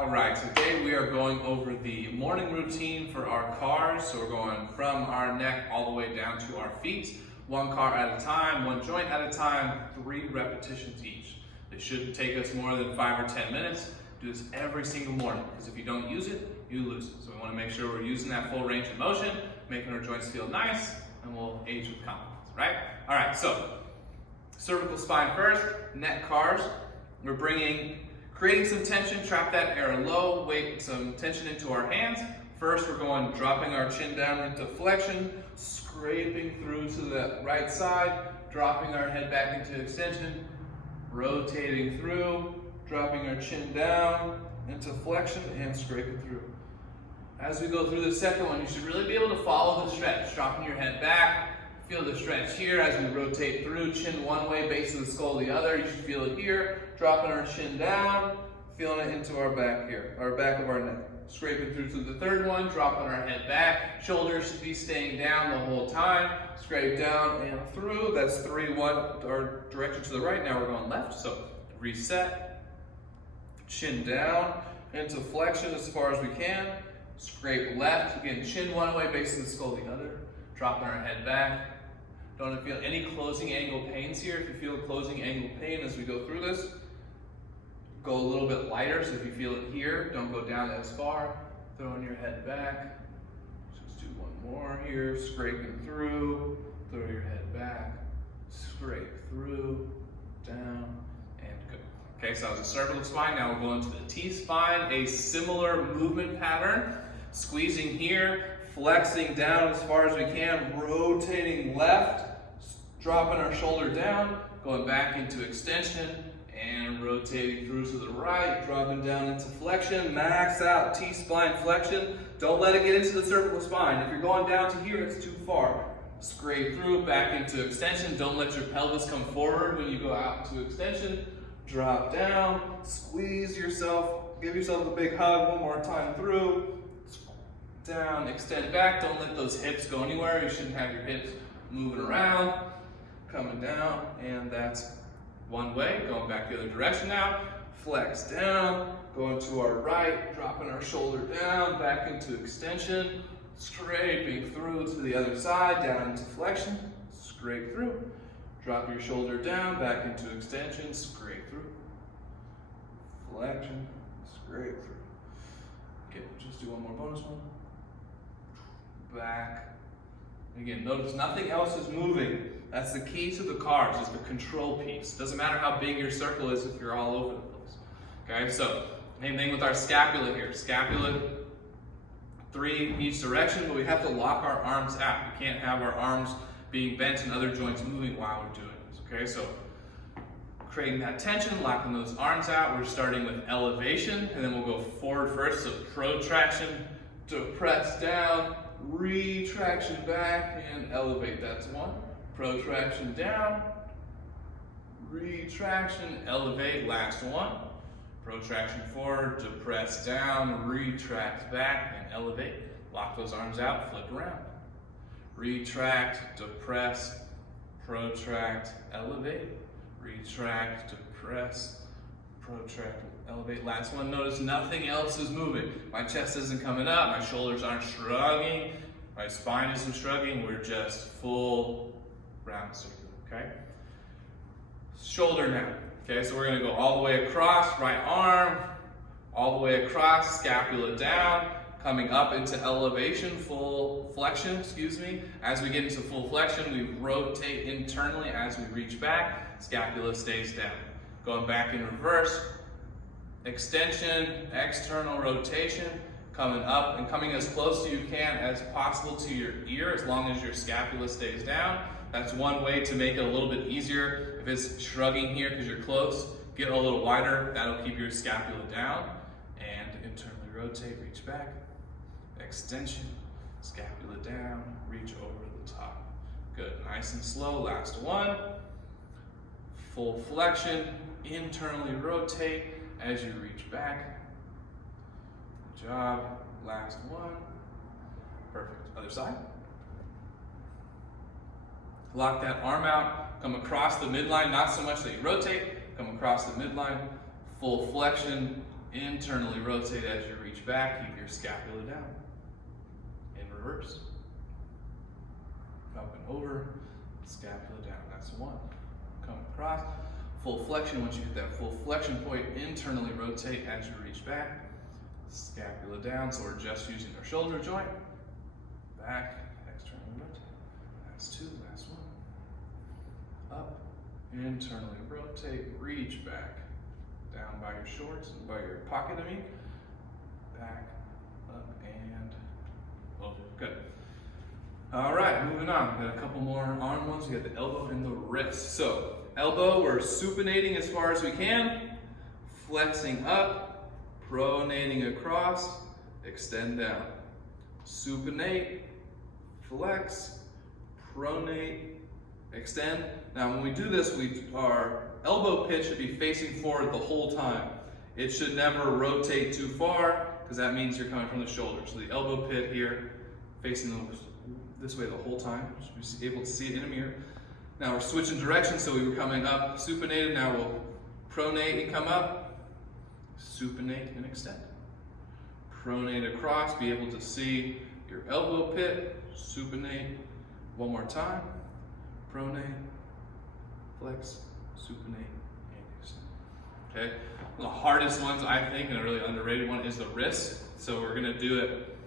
All right, today we are going over the morning routine for our cars. So we're going from our neck all the way down to our feet, one car at a time, one joint at a time, 3 repetitions each. It shouldn't take us more than 5 or 10 minutes. Do this every single morning, because if you don't use it, you lose it. So we want to make sure we're using that full range of motion, making our joints feel nice, and we'll age with confidence, right? All right, so cervical spine first, neck cars. We're creating some tension, trap that air low, weight some tension into our hands. First, we're dropping our chin down into flexion, scraping through to the right side, dropping our head back into extension, rotating through, dropping our chin down into flexion and scraping through. As we go through the second one, you should really be able to follow the stretch, dropping your head back. Feel the stretch here as we rotate through, chin one way, base of the skull the other. You should feel it here, dropping our chin down, feeling it into our back here, our back of our neck. Scraping through to the third one, dropping our head back. Shoulders should be staying down the whole time. Scrape down and through. That's 3, 1, our direction to the right. Now we're going left, so reset. Chin down into flexion as far as we can. Scrape left, again, chin one way, base of the skull the other. Dropping our head back. Don't feel any closing angle pains here. If you feel closing angle pain as we go through this, go a little bit lighter. So if you feel it here, don't go down as far. Throwing your head back. Just do one more here. Scraping through. Throw your head back. Scrape through. Down. And good. Okay, so that was a cervical spine. Now we'll go into the T-spine. A similar movement pattern. Squeezing here. Flexing down as far as we can. Rotating left. Dropping our shoulder down, going back into extension, and rotating through to the right, dropping down into flexion, max out T-spine flexion. Don't let it get into the cervical spine. If you're going down to here, it's too far. Scrape through, back into extension. Don't let your pelvis come forward when you go out to extension. Drop down, squeeze yourself, give yourself a big hug one more time through. Down, extend back. Don't let those hips go anywhere. You shouldn't have your hips moving around. Coming down, and that's one way. Going back the other direction now. Flex down, going to our right, dropping our shoulder down, back into extension, scraping through to the other side, down into flexion, scrape through. Drop your shoulder down, back into extension, scrape through. Flexion, scrape through. Okay, just do one more bonus one. Back. Again, notice nothing else is moving. That's the key to the cars, is the control piece. Doesn't matter how big your circle is if you're all over the place. Okay, so same thing with our scapula here. Scapula, 3 in each direction, but we have to lock our arms out. We can't have our arms being bent and other joints moving while we're doing this. Okay, so creating that tension, locking those arms out. We're starting with elevation, and then we'll go forward first. So protraction to press down, retraction back, and elevate. That's 1. Protraction down, retraction, elevate, last 1. Protraction forward, depress down, retract back, and elevate. Lock those arms out, flip around. Retract, depress, protract, elevate. Retract, depress, protract, elevate. Last 1, notice nothing else is moving. My chest isn't coming up, my shoulders aren't shrugging, my spine isn't shrugging, we're just full round circle, okay? Shoulder now, okay? So we're gonna go all the way across, right arm, all the way across, scapula down, coming up into elevation, full flexion, excuse me. As we get into full flexion, we rotate internally as we reach back, scapula stays down. Going back in reverse, extension, external rotation, coming up and coming as close as you can as possible to your ear, as long as your scapula stays down. That's one way to make it a little bit easier. If it's shrugging here because you're close, get a little wider. That'll keep your scapula down. And internally rotate, reach back. Extension, scapula down, reach over the top. Good, nice and slow, last 1. Full flexion, internally rotate as you reach back. Good job, last 1. Perfect, other side. Lock that arm out, come across the midline, not so much that you rotate, come across the midline, full flexion, Internally rotate as you reach back, keep your scapula down. In reverse. Up and over, scapula down, that's one. Come across, full flexion. Once you hit that full flexion point, internally rotate as you reach back, scapula down, so we're just using our shoulder joint. Back, externally rotate, that's two, last one. Up, internally rotate, reach back, down by your shorts, and by your pocket, I mean. Back, up, and over, good. All right, moving on. Got a couple more arm ones. We got the elbow and the wrist. So, elbow, we're supinating as far as we can, flexing up, pronating across, extend down. Supinate, flex, pronate, extend. Now, when we do this, our elbow pit should be facing forward the whole time. It should never rotate too far, because that means you're coming from the shoulder. So the elbow pit here, facing this way the whole time. You should be able to see it in a mirror. Now we're switching directions, so we were coming up, supinated. Now we'll pronate and come up, supinate and extend. Pronate across, be able to see your elbow pit, supinate. One more time, pronate, flex, supinate, and extend. Okay? The hardest ones, I think, and a really underrated one, is the wrist. So we're gonna do it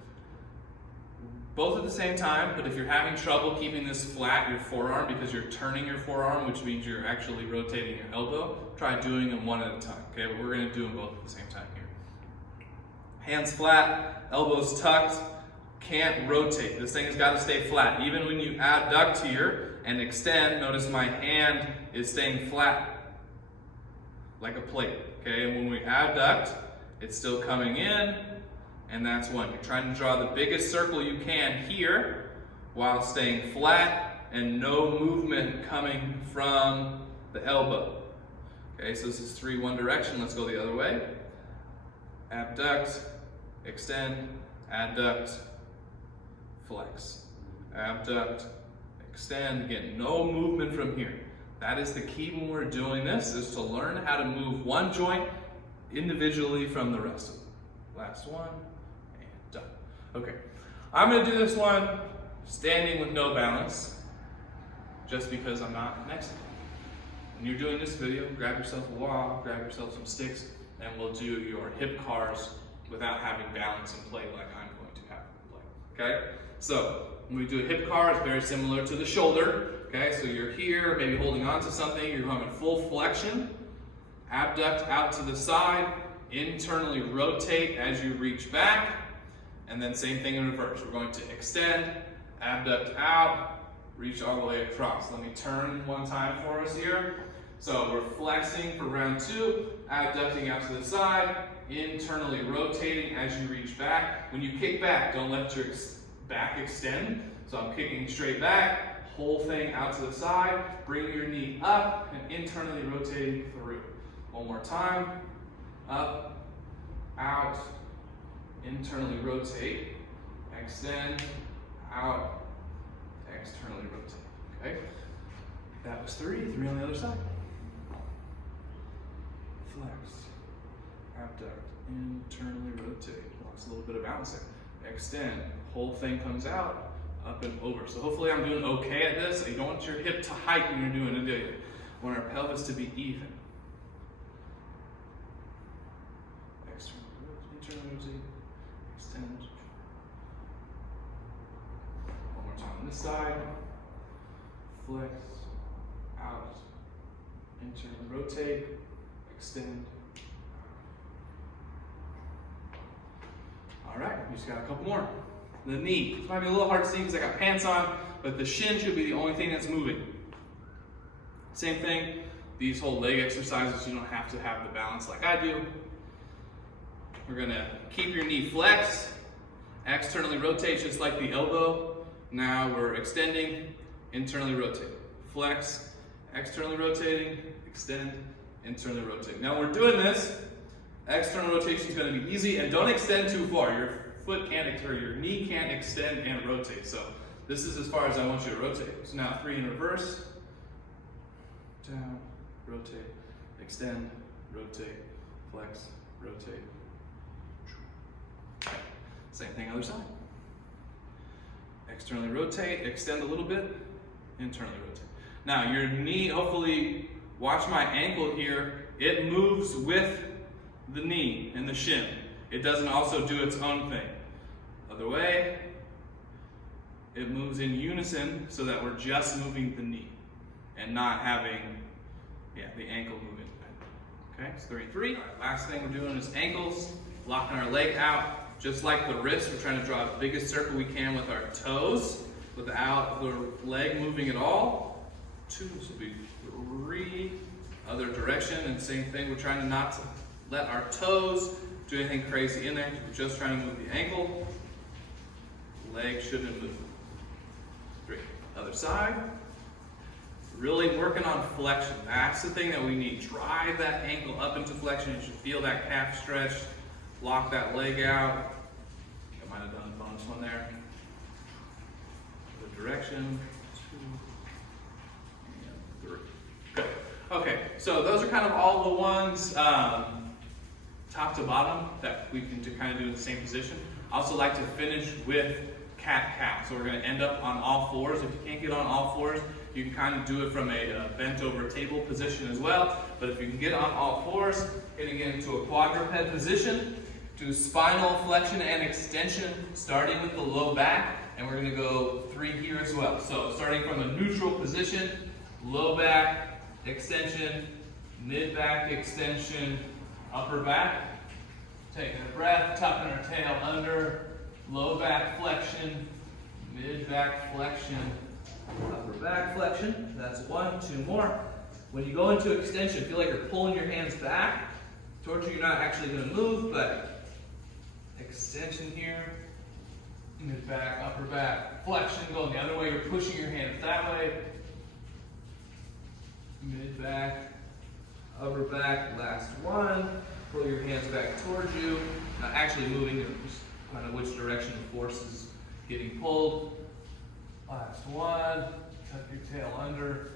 both at the same time, but if you're having trouble keeping this flat, your forearm, because you're turning your forearm, which means you're actually rotating your elbow, try doing them one at a time, okay? But we're gonna do them both at the same time here. Hands flat, elbows tucked, can't rotate. This thing has gotta stay flat. Even when you abduct here and extend, notice my hand is staying flat, like a plate, okay? And when we abduct, it's still coming in, and that's one. You're trying to draw the biggest circle you can here while staying flat and no movement coming from the elbow. Okay, so this is 3 one direction. Let's go the other way. Abduct, extend, adduct, flex. Abduct, extend. Again, no movement from here. That is the key when we're doing this, is to learn how to move one joint individually from the rest of them. Last one. Done. Okay, I'm gonna do this one standing with no balance, just because I'm not next to you. When you're doing this video, grab yourself a wall, grab yourself some sticks, and we'll do your hip cars without having balance in play like I'm going to have in play, okay? So, when we do a hip car, it's very similar to the shoulder, okay? So you're here, maybe holding on to something, you're going full flexion, abduct out to the side, internally rotate as you reach back, and then same thing in reverse. We're going to extend, abduct out, reach all the way across. Let me turn one time for us here. So we're flexing for round 2, abducting out to the side, internally rotating as you reach back. When you kick back, don't let your back extend. So I'm kicking straight back, whole thing out to the side, bring your knee up, and internally rotating through. One more time, up, out, internally rotate, extend, out, externally rotate, okay? That was 3 on the other side. Flex, abduct, internally rotate. Lost a little bit of balance there. Extend, whole thing comes out, up and over. So hopefully I'm doing okay at this. You don't want your hip to hike when you're doing it. You want our pelvis to be even. Externally rotate. Extend. One more time on this side. Flex, out, internally rotate, extend. All right, we just got a couple more. The knee. This might be a little hard to see because I got pants on, but the shin should be the only thing that's moving. Same thing, these whole leg exercises, you don't have to have the balance like I do. We're gonna keep your knee flexed, externally rotate just like the elbow. Now we're extending, internally rotate. Flex, externally rotating, extend, internally rotate. Now we're doing this, external rotation is gonna be easy, and don't extend too far. Your foot can't, or your knee can't extend and rotate. So this is as far as I want you to rotate. So now 3 in reverse, down, rotate, extend, rotate, flex, rotate. Okay. Same thing other side. Externally rotate, extend a little bit, internally rotate. Now your knee, hopefully, watch my ankle here. It moves with the knee and the shin. It doesn't also do its own thing. Other way, it moves in unison so that we're just moving the knee and not having, the ankle moving. Okay, it's 3 and 3. All right, last thing we're doing is ankles, locking our leg out. Just like the wrist, we're trying to draw the biggest circle we can with our toes without the leg moving at all. 2, this will be 3, other direction, and same thing, we're trying to not let our toes do anything crazy in there. We're just trying to move the ankle. Leg shouldn't move. 3, other side. Really working on flexion. That's the thing that we need. Drive that ankle up into flexion. You should feel that calf stretch. Lock that leg out. I might have done a bonus one there. The direction. 2 and 3. Good. Okay, so those are kind of all the ones top to bottom that we can kind of do in the same position. I also like to finish with cat-cow. So we're going to end up on all fours. If you can't get on all fours, you can kind of do it from a bent over table position as well. But if you can get on all fours, getting into a quadruped position, do spinal flexion and extension, starting with the low back, and we're going to go 3 here as well. So starting from a neutral position, low back, extension, mid back, extension, upper back. Taking a breath, tucking our tail under, low back flexion, mid back flexion, upper back flexion. That's 1, 2 more. When you go into extension, feel like you're pulling your hands back towards you. You're not actually going to move, but extension here, mid back, upper back, flexion going the other way. You're pushing your hands that way. Mid back, upper back, last 1. Pull your hands back towards you. Not actually moving, just kind of which direction the force is getting pulled. Last 1. Tuck your tail under.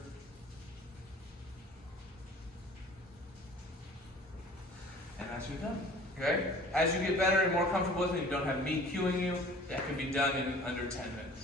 And that's you're done. Okay? As you get better and more comfortable with it, you don't have me cueing you, that can be done in under 10 minutes.